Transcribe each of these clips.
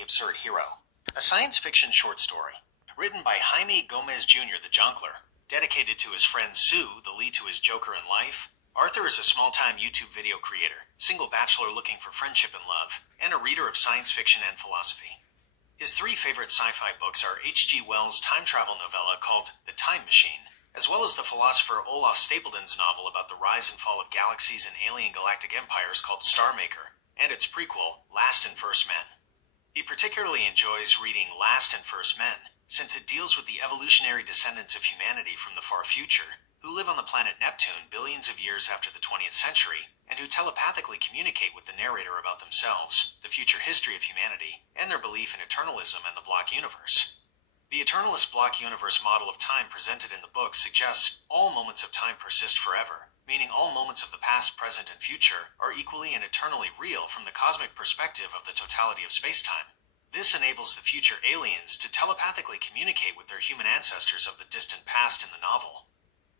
The Absurd Hero, a science fiction short story written by Jaime Gomez Jr., the Jonkler, dedicated to his friend Sue, the lead to his Joker in life. Arthur is a small-time YouTube video creator, single bachelor looking for friendship and love, and a reader of science fiction and philosophy. His three favorite sci-fi books are H.G. Wells' time travel novella called The Time Machine, as well as the philosopher Olaf Stapledon's novel about the rise and fall of galaxies and alien galactic empires called Star Maker, and its prequel, Last and First Men. He particularly enjoys reading Last and First Men, since it deals with the evolutionary descendants of humanity from the far future, who live on the planet Neptune billions of years after the 20th century, and who telepathically communicate with the narrator about themselves, the future history of humanity, and their belief in eternalism and the block universe. The eternalist block universe model of time presented in the book suggests all moments of time persist forever, meaning all moments of the past, present, and future are equally and eternally real from the cosmic perspective of the totality of space-time. This enables the future aliens to telepathically communicate with their human ancestors of the distant past in the novel.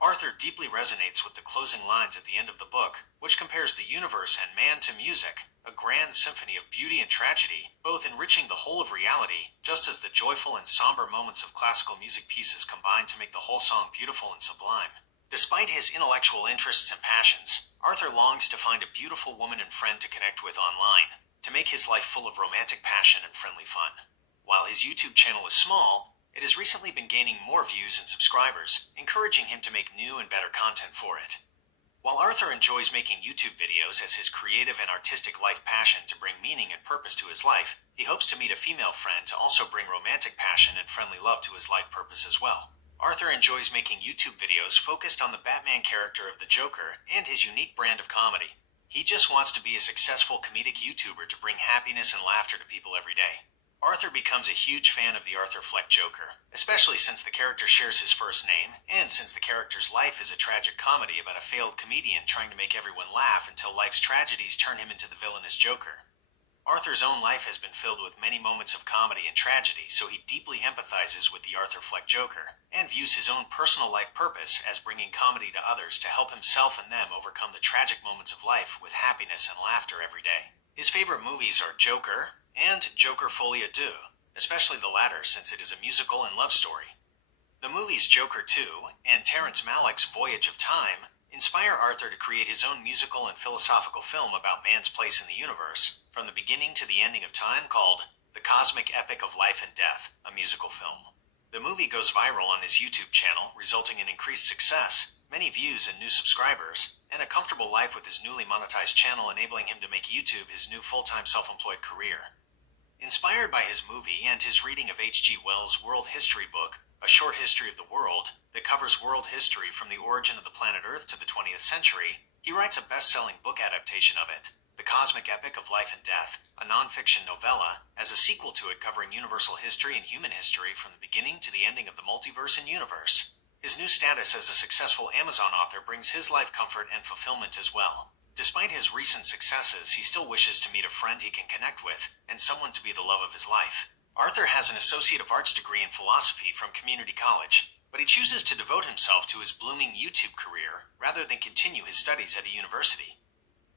Arthur deeply resonates with the closing lines at the end of the book, which compares the universe and man to music, a grand symphony of beauty and tragedy, both enriching the whole of reality, just as the joyful and somber moments of classical music pieces combine to make the whole song beautiful and sublime. Despite his intellectual interests and passions, Arthur longs to find a beautiful woman and friend to connect with online, to make his life full of romantic passion and friendly fun. While his YouTube channel is small, it has recently been gaining more views and subscribers, encouraging him to make new and better content for it. While Arthur enjoys making YouTube videos as his creative and artistic life passion to bring meaning and purpose to his life, he hopes to meet a female friend to also bring romantic passion and friendly love to his life purpose as well. Arthur enjoys making YouTube videos focused on the Batman character of the Joker and his unique brand of comedy. He just wants to be a successful comedic YouTuber to bring happiness and laughter to people every day. Arthur becomes a huge fan of the Arthur Fleck Joker, especially since the character shares his first name, and since the character's life is a tragic comedy about a failed comedian trying to make everyone laugh until life's tragedies turn him into the villainous Joker. Arthur's own life has been filled with many moments of comedy and tragedy, so he deeply empathizes with the Arthur Fleck Joker, and views his own personal life purpose as bringing comedy to others to help himself and them overcome the tragic moments of life with happiness and laughter every day. His favorite movies are Joker and Joker Folie, Deux, especially the latter since it is a musical and love story. The movies Joker 2 and Terrence Malick's Voyage of Time inspire Arthur to create his own musical and philosophical film about man's place in the universe, from the beginning to the ending of time, called The Cosmic Epic of Life and Death, a musical film. The movie goes viral on his YouTube channel, resulting in increased success, many views and new subscribers, and a comfortable life with his newly monetized channel, enabling him to make YouTube his new full-time self-employed career. Inspired by his movie and his reading of H.G. Wells' world history book, A Short History of the World, that covers world history from the origin of the planet Earth to the 20th century, he writes a best-selling book adaptation of it, The Cosmic Epic of Life and Death, a non-fiction novella, as a sequel to it covering universal history and human history from the beginning to the ending of the multiverse and universe. His new status as a successful Amazon author brings his life comfort and fulfillment as well. Despite his recent successes, he still wishes to meet a friend he can connect with, and someone to be the love of his life. Arthur has an Associate of Arts degree in philosophy from community college, but he chooses to devote himself to his blooming YouTube career rather than continue his studies at a university.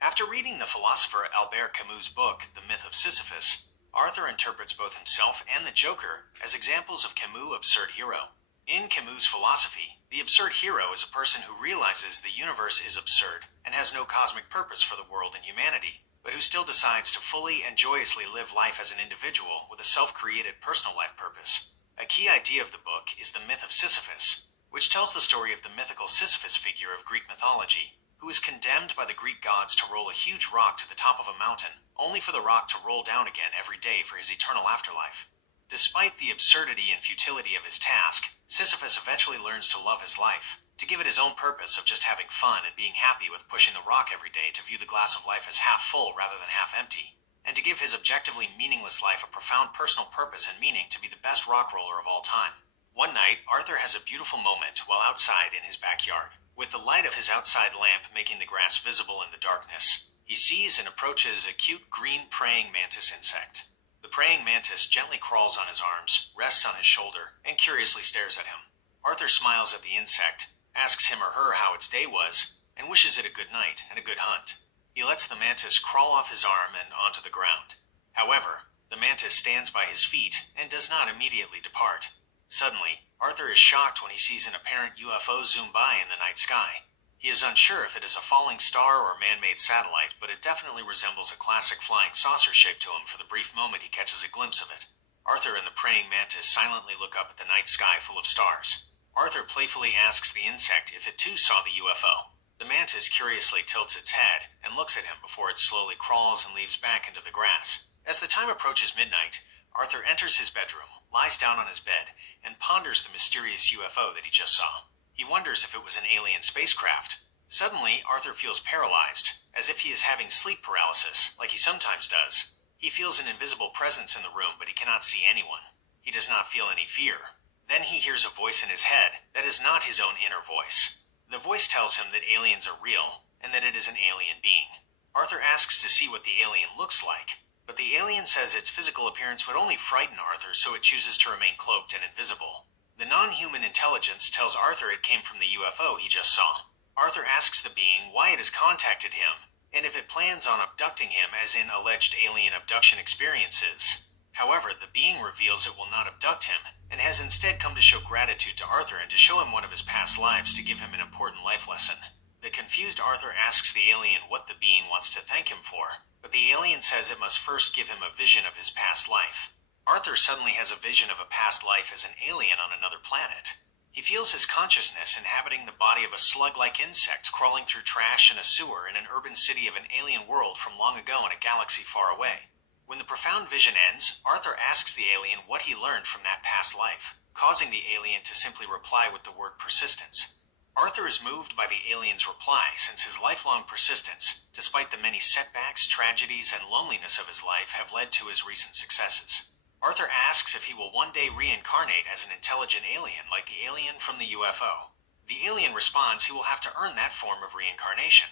After reading the philosopher Albert Camus' book, The Myth of Sisyphus, Arthur interprets both himself and the Joker as examples of Camus' absurd hero. In Camus' philosophy, the absurd hero is a person who realizes the universe is absurd and has no cosmic purpose for the world and humanity, but who still decides to fully and joyously live life as an individual with a self-created personal life purpose. A key idea of the book is the myth of Sisyphus, which tells the story of the mythical Sisyphus figure of Greek mythology, who is condemned by the Greek gods to roll a huge rock to the top of a mountain, only for the rock to roll down again every day for his eternal afterlife. Despite the absurdity and futility of his task, Sisyphus eventually learns to love his life, to give it his own purpose of just having fun and being happy with pushing the rock every day, to view the glass of life as half full rather than half empty, and to give his objectively meaningless life a profound personal purpose and meaning to be the best rock roller of all time. One night, Arthur has a beautiful moment while outside in his backyard. With the light of his outside lamp making the grass visible in the darkness, he sees and approaches a cute green praying mantis insect. The praying mantis gently crawls on his arms, rests on his shoulder, and curiously stares at him. Arthur smiles at the insect, asks him or her how its day was, and wishes it a good night and a good hunt. He lets the mantis crawl off his arm and onto the ground. However, The mantis stands by his feet and does not immediately depart. Suddenly, Arthur is shocked when he sees an apparent UFO zoom by in the night sky. He is unsure if it is a falling star or a man-made satellite, but it definitely resembles a classic flying saucer shape to him for the brief moment he catches a glimpse of it. Arthur and the praying mantis silently look up at the night sky full of stars. Arthur playfully asks the insect if it too saw the UFO. The mantis curiously tilts its head and looks at him before it slowly crawls and leaves back into the grass. As the time approaches midnight, Arthur enters his bedroom, lies down on his bed, and ponders the mysterious UFO that he just saw. He wonders if it was an alien spacecraft. Suddenly, Arthur feels paralyzed, as if he is having sleep paralysis, like he sometimes does. He feels an invisible presence in the room, but he cannot see anyone. He does not feel any fear. Then he hears a voice in his head that is not his own inner voice. The voice tells him that aliens are real, and that it is an alien being. Arthur asks to see what the alien looks like, but the alien says its physical appearance would only frighten Arthur, so it chooses to remain cloaked and invisible. The non-human intelligence tells Arthur it came from the UFO he just saw. Arthur asks the being why it has contacted him, and if it plans on abducting him as in alleged alien abduction experiences. However, the being reveals it will not abduct him, and has instead come to show gratitude to Arthur and to show him one of his past lives to give him an important life lesson. The confused Arthur asks the alien what the being wants to thank him for, but the alien says it must first give him a vision of his past life. Arthur suddenly has a vision of a past life as an alien on another planet. He feels his consciousness inhabiting the body of a slug-like insect crawling through trash in a sewer in an urban city of an alien world from long ago in a galaxy far away. When the profound vision ends, Arthur asks the alien what he learned from that past life, causing the alien to simply reply with the word persistence. Arthur is moved by the alien's reply since his lifelong persistence, despite the many setbacks, tragedies, and loneliness of his life, have led to his recent successes. Arthur asks if he will one day reincarnate as an intelligent alien like the alien from the UFO. The alien responds he will have to earn that form of reincarnation.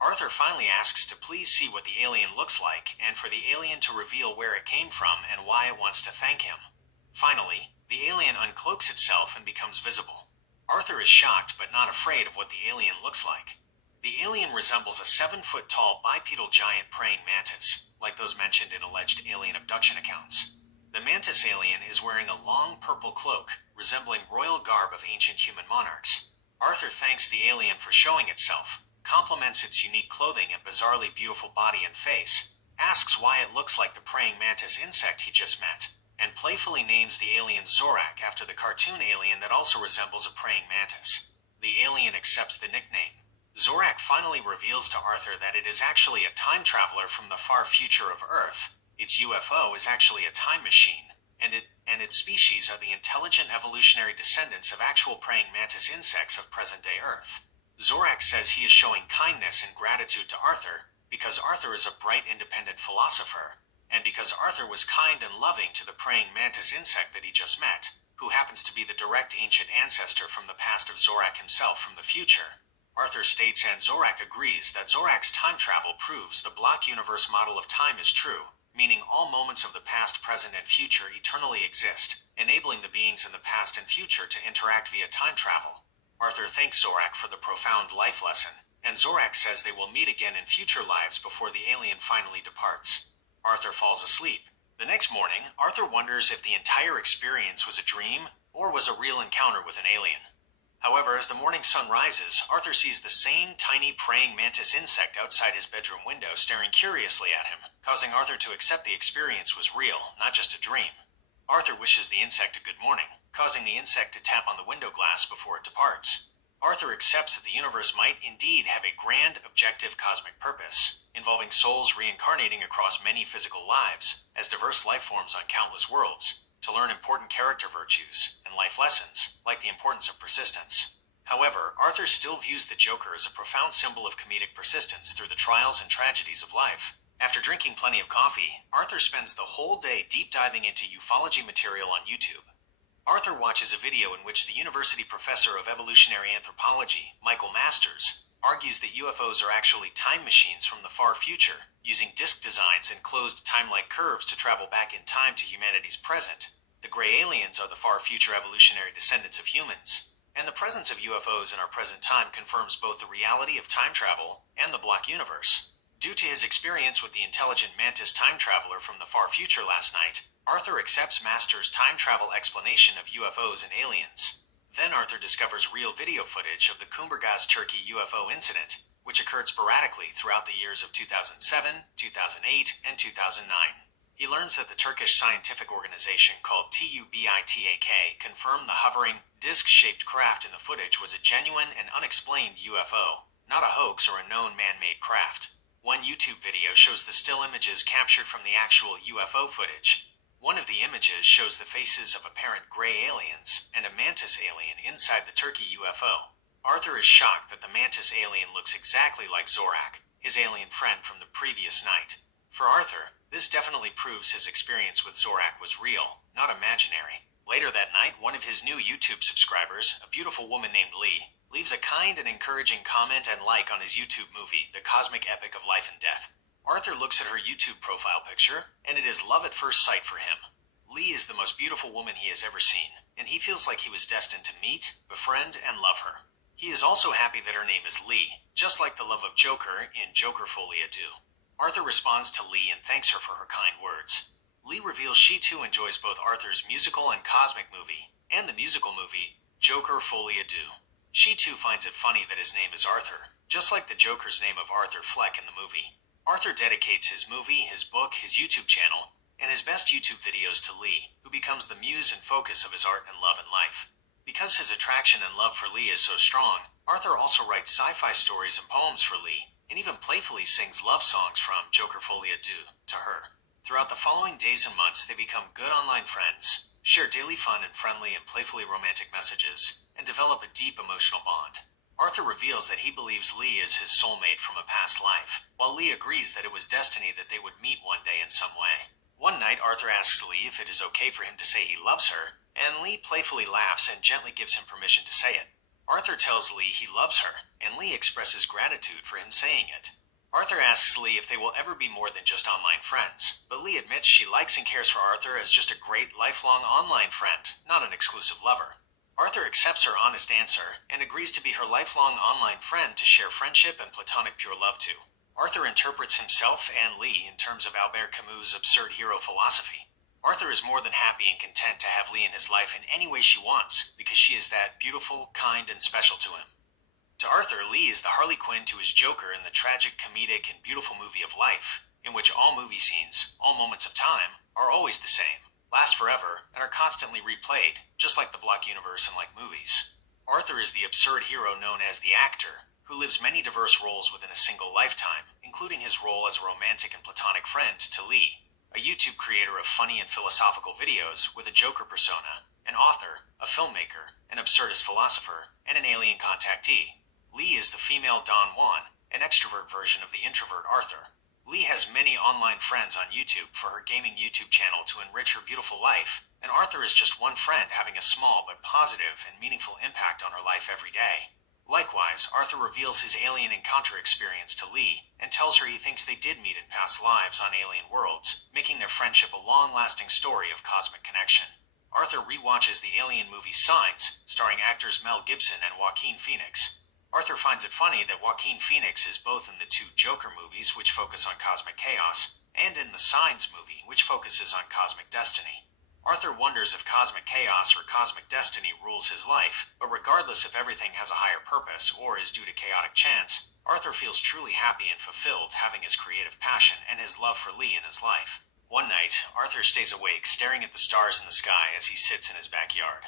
Arthur finally asks to please see what the alien looks like and for the alien to reveal where it came from and why it wants to thank him. Finally, the alien uncloaks itself and becomes visible. Arthur is shocked but not afraid of what the alien looks like. The alien resembles a 7-foot-tall bipedal giant praying mantis, like those mentioned in alleged alien abduction accounts. The mantis alien is wearing a long purple cloak, resembling royal garb of ancient human monarchs. Arthur thanks the alien for showing itself, compliments its unique clothing and bizarrely beautiful body and face, asks why it looks like the praying mantis insect he just met, and playfully names the alien Zorak after the cartoon alien that also resembles a praying mantis. The alien accepts the nickname. Zorak finally reveals to Arthur that it is actually a time traveler from the far future of Earth. Its UFO is actually a time machine, and its species are the intelligent evolutionary descendants of actual praying mantis insects of present-day Earth. Zorak says he is showing kindness and gratitude to Arthur because Arthur is a bright, independent philosopher, and because Arthur was kind and loving to the praying mantis insect that he just met, who happens to be the direct ancient ancestor from the past of Zorak himself from the future. Arthur states and Zorak agrees that Zorak's time travel proves the block universe model of time is true, meaning all moments of the past, present, and future eternally exist, enabling the beings in the past and future to interact via time travel. Arthur thanks Zorak for the profound life lesson, and Zorak says they will meet again in future lives before the alien finally departs. Arthur falls asleep. The next morning, Arthur wonders if the entire experience was a dream or was a real encounter with an alien. However, as the morning sun rises, Arthur sees the same tiny praying mantis insect outside his bedroom window staring curiously at him, causing Arthur to accept the experience was real, not just a dream. Arthur wishes the insect a good morning, causing the insect to tap on the window glass before it departs. Arthur accepts that the universe might indeed have a grand, objective cosmic purpose, involving souls reincarnating across many physical lives, as diverse life forms on countless worlds, to learn important character virtues and life lessons, like the importance of persistence. However, Arthur still views the Joker as a profound symbol of comedic persistence through the trials and tragedies of life. After drinking plenty of coffee, Arthur spends the whole day deep diving into ufology material on YouTube. Arthur watches a video in which the university professor of evolutionary anthropology, Michael Masters, argues that UFOs are actually time machines from the far future, using disk designs and closed time-like curves to travel back in time to humanity's present. The gray aliens are the far future evolutionary descendants of humans, and the presence of UFOs in our present time confirms both the reality of time travel and the block universe. Due to his experience with the intelligent mantis time traveler from the far future last night, Arthur accepts Master's time travel explanation of UFOs and aliens. Then Arthur discovers real video footage of the Kumburgaz Turkey UFO incident, which occurred sporadically throughout the years of 2007, 2008, and 2009. He learns that the Turkish scientific organization called TÜBİTAK confirmed the hovering, disc-shaped craft in the footage was a genuine and unexplained UFO, not a hoax or a known man-made craft. One YouTube video shows the still images captured from the actual UFO footage. One of the images shows the faces of apparent gray aliens and a mantis alien inside the Turkey UFO. Arthur is shocked that the mantis alien looks exactly like Zorak, his alien friend from the previous night. For Arthur, this definitely proves his experience with Zorak was real, not imaginary. Later that night, one of his new YouTube subscribers, a beautiful woman named Lee, leaves a kind and encouraging comment and like on his YouTube movie, The Cosmic Epic of Life and Death. Arthur looks at her YouTube profile picture, and it is love at first sight for him. Lee is the most beautiful woman he has ever seen, and he feels like he was destined to meet, befriend, and love her. He is also happy that her name is Lee, just like the love of Joker in Joker Folie. Arthur responds to Lee and thanks her for her kind words. Lee reveals she too enjoys both Arthur's musical and cosmic movie, and the musical movie, Joker Folie. She too finds it funny that his name is Arthur, just like the Joker's name of Arthur Fleck in the movie. Arthur dedicates his movie, his book, his YouTube channel, and his best YouTube videos to Lee, who becomes the muse and focus of his art and love in life. Because his attraction and love for Lee is so strong, Arthur also writes sci-fi stories and poems for Lee, and even playfully sings love songs from Joker Folie to her. Throughout the following days and months, they become good online friends, share daily fun and friendly and playfully romantic messages, and develop a deep emotional bond. Arthur reveals that he believes Lee is his soulmate from a past life, while Lee agrees that it was destiny that they would meet one day in some way. One night, Arthur asks Lee if it is okay for him to say he loves her, and Lee playfully laughs and gently gives him permission to say it. Arthur tells Lee he loves her, and Lee expresses gratitude for him saying it. Arthur asks Lee if they will ever be more than just online friends, but Lee admits she likes and cares for Arthur as just a great lifelong online friend, not an exclusive lover. Arthur accepts her honest answer and agrees to be her lifelong online friend to share friendship and platonic pure love to. Arthur interprets himself and Lee in terms of Albert Camus' absurd hero philosophy. Arthur is more than happy and content to have Lee in his life in any way she wants, because she is that beautiful, kind, and special to him. To Arthur, Lee is the Harley Quinn to his Joker in the tragic, comedic, and beautiful movie of life, in which all movie scenes, all moments of time, are always the same, last forever, and are constantly replayed, just like the block universe and like movies. Arthur is the absurd hero known as the actor, who lives many diverse roles within a single lifetime, including his role as a romantic and platonic friend to Lee, a YouTube creator of funny and philosophical videos with a Joker persona, an author, a filmmaker, an absurdist philosopher, and an alien contactee. Lee is the female Don Juan, an extrovert version of the introvert Arthur. Lee has many online friends on YouTube for her gaming YouTube channel to enrich her beautiful life, and Arthur is just one friend having a small but positive and meaningful impact on her life every day. Likewise, Arthur reveals his alien encounter experience to Lee and tells her he thinks they did meet in past lives on alien worlds, making their friendship a long-lasting story of cosmic connection. Arthur rewatches the alien movie Signs, starring actors Mel Gibson and Joaquin Phoenix. Arthur finds it funny that Joaquin Phoenix is both in the two Joker movies, which focus on cosmic chaos, and in the Signs movie, which focuses on cosmic destiny. Arthur wonders if cosmic chaos or cosmic destiny rules his life, but regardless if everything has a higher purpose or is due to chaotic chance, Arthur feels truly happy and fulfilled having his creative passion and his love for Lee in his life. One night, Arthur stays awake, staring at the stars in the sky as he sits in his backyard.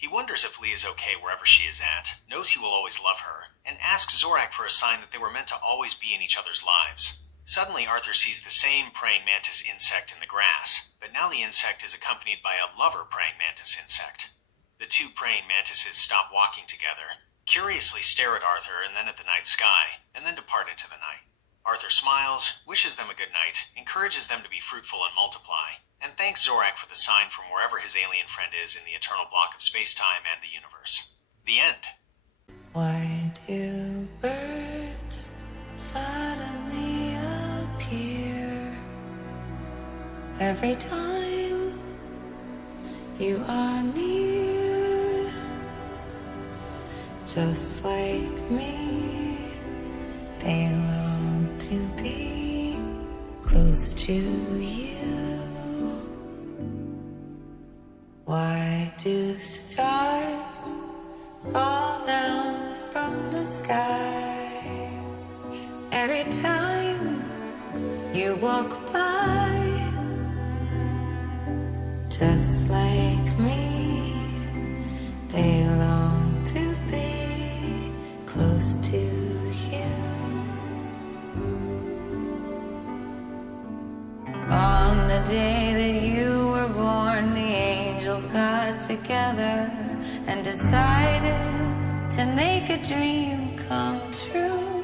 He wonders if Lee is okay wherever she is at, knows he will always love her, and asks Zorak for a sign that they were meant to always be in each other's lives. Suddenly, Arthur sees the same praying mantis insect in the grass, but now the insect is accompanied by a lover praying mantis insect. The two praying mantises stop walking together, curiously stare at Arthur and then at the night sky, and then depart into the night. Arthur smiles, wishes them a good night, encourages them to be fruitful and multiply, and thanks Zorak for the sign from wherever his alien friend is in the eternal block of space-time and the universe. The end. Why do birds suddenly appear every time you are near? Just like me, they long to be close to you. Why do stars fall down from the sky every time you walk by? Just like me, they long to be close to you. On the day that you were born, the angels got together and decided to make a dream come true.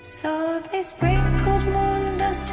So they sprinkled moon dust